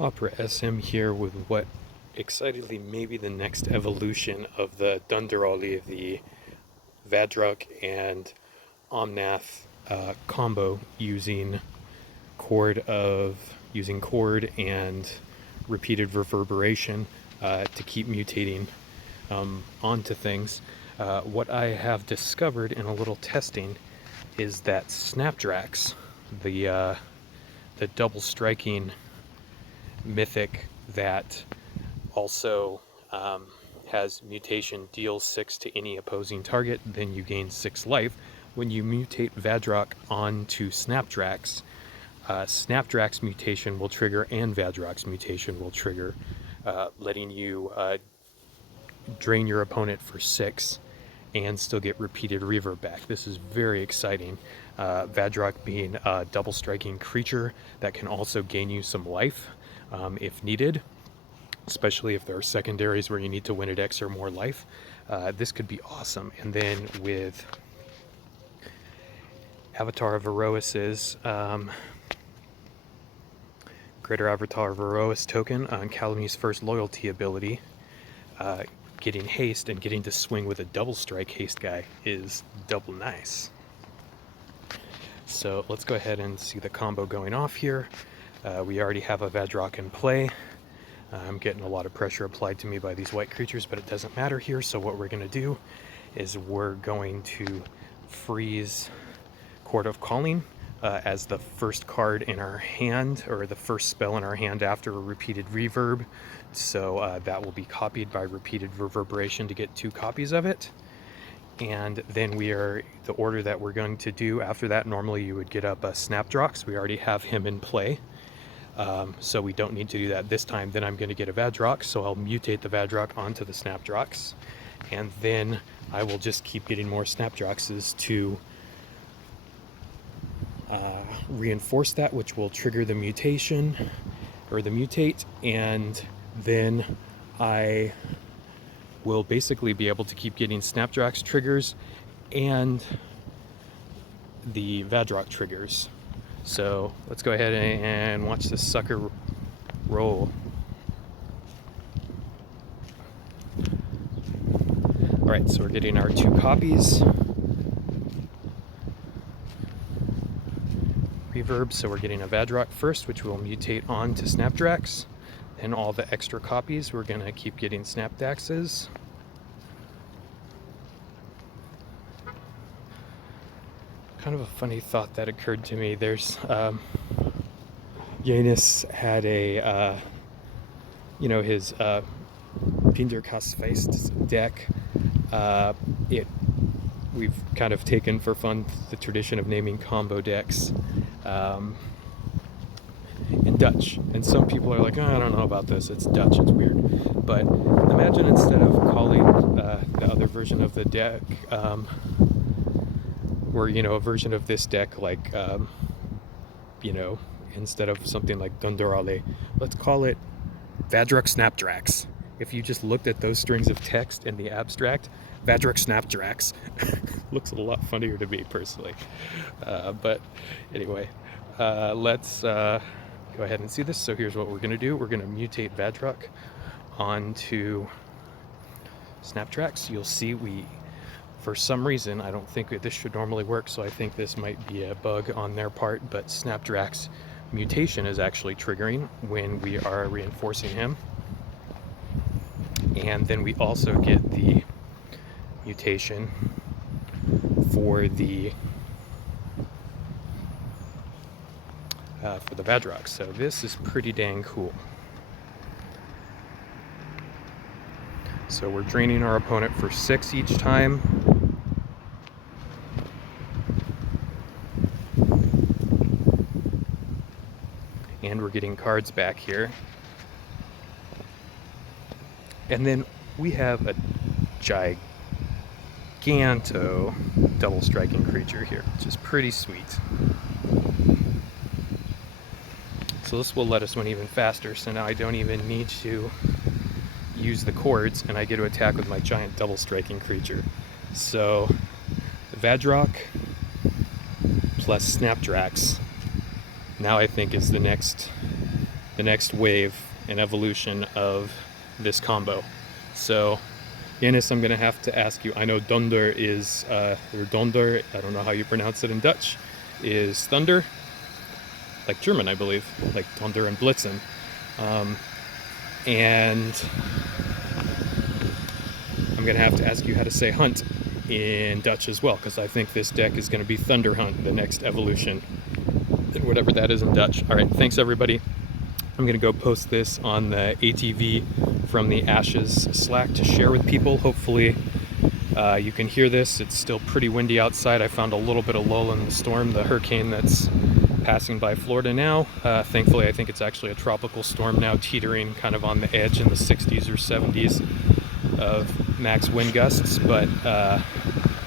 Opera SM here with what excitedly may be the next evolution of the Donderolie, the Vadruk and Omnath combo using chord and repeated reverberation to keep mutating onto things. What I have discovered in a little testing is that Snapdrax, the double striking mythic that also has mutation, deals 6 to any opposing target, then you gain 6 life. When you mutate Vadrok onto Snapdrax, Snapdrax mutation will trigger and Vadrok's mutation will trigger, letting you drain your opponent for 6 and still get repeated reverb back. This is very exciting. Vadrok being a double striking creature that can also gain you some life if needed, especially if there are secondaries where you need to win at X or more life. This could be awesome. And then with Avatar of Erois's Greater Avatar of Erois token on Calamy's first loyalty ability, getting haste and getting to swing with a double strike haste guy is double nice. So let's go ahead and see the combo going off here. We already have a Vadrok in play. I'm getting a lot of pressure applied to me by these white creatures, but it doesn't matter here. So what we're going to do is we're going to freeze Court of Calling as the first card in our hand, or the first spell in our hand after a repeated reverb. So that will be copied by repeated reverberation to get 2 copies of it. And then the order that we're going to do after that, normally you would get up a Snapdrox. We already have him in play. So we don't need to do that this time. Then I'm going to get a Vadrok, so I'll mutate the Vadrok onto the Snapdrox. And then I will just keep getting more Snapdroxes to reinforce that, which will trigger the mutation, or the mutate, and then I will basically be able to keep getting Snapdrox triggers and the Vadrok triggers. So let's go ahead and watch this sucker roll. Alright, so we're getting our 2 copies. Reverb, so we're getting a Vadrok first, which will mutate on to Snapdrax. And all the extra copies, we're going to keep getting Snapdaxes. Kind of a funny thought that occurred to me. There's Janus had a his Pinderkastfeist deck. We've kind of taken for fun the tradition of naming combo decks in Dutch, and some people are like, oh, I don't know about this, it's Dutch, it's weird. But imagine instead of calling the other version of the deck, or a version of this deck like instead of something like Donderolie, let's call it Vadruk Snapdrax. If you just looked at those strings of text in the abstract, Vadruk Snapdrax looks a lot funnier to me personally. But anyway, let's go ahead and see this. So here's what we're going to do. We're going to mutate Vadruk onto Snapdrax. You'll see for some reason, I don't think this should normally work, so I think this might be a bug on their part, but Snapdrax mutation is actually triggering when we are reinforcing him. And then we also get the mutation for the Vadrok. So this is pretty dang cool. So we're draining our opponent for 6 each time. And we're getting cards back here. And then we have a giganto double striking creature here, which is pretty sweet. So this will let us win even faster, so now I don't even need to use the chords, and I get to attack with my giant double striking creature. So Vadrok plus Snapdrax now I think is the next the next wave and evolution of this combo. So Yanis, I'm gonna have to ask you, I know Donder is, or Donder, I don't know how you pronounce it in Dutch, is thunder, like German, I believe, like Donder and Blitzen. And I'm gonna have to ask you how to say hunt in Dutch as well, because I think this deck is gonna be ThunderHunt, the next evolution, whatever that is in Dutch. All right, thanks everybody. I'm gonna go post this on the ATV from the Ashes Slack to share with people. Hopefully you can hear this. It's still pretty windy outside. I found a little bit of lull in the storm, the hurricane that's passing by Florida now. Thankfully, I think it's actually a tropical storm now, teetering kind of on the edge in the 60s or 70s of max wind gusts, but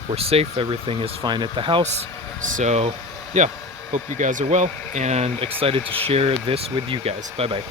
we're safe. Everything is fine at the house. So yeah, hope you guys are well and excited to share this with you guys. Bye bye.